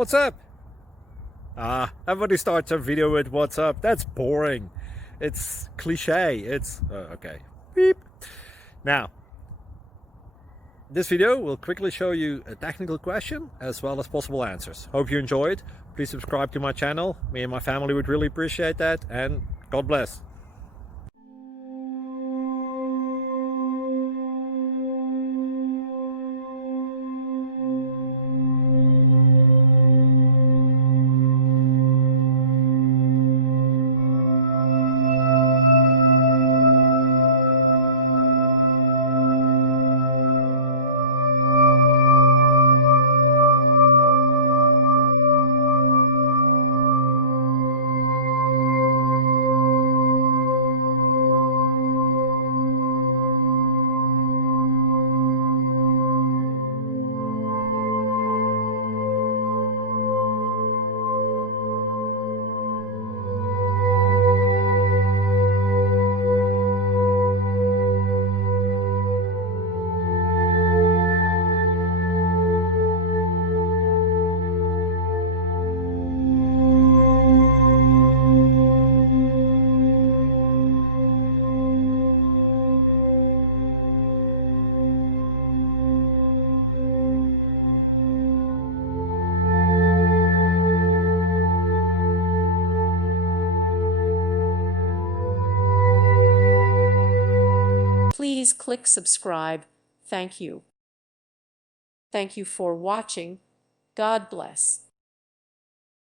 What's up? Everybody starts a video with what's up. That's boring. It's cliche. It's okay. Beep. Now, this video will quickly show you a technical question as well as possible answers. Hope you enjoyed. Please subscribe to my channel. Me and my family would really appreciate that, and God bless. Please click subscribe. Thank you. Thank you for watching. God bless.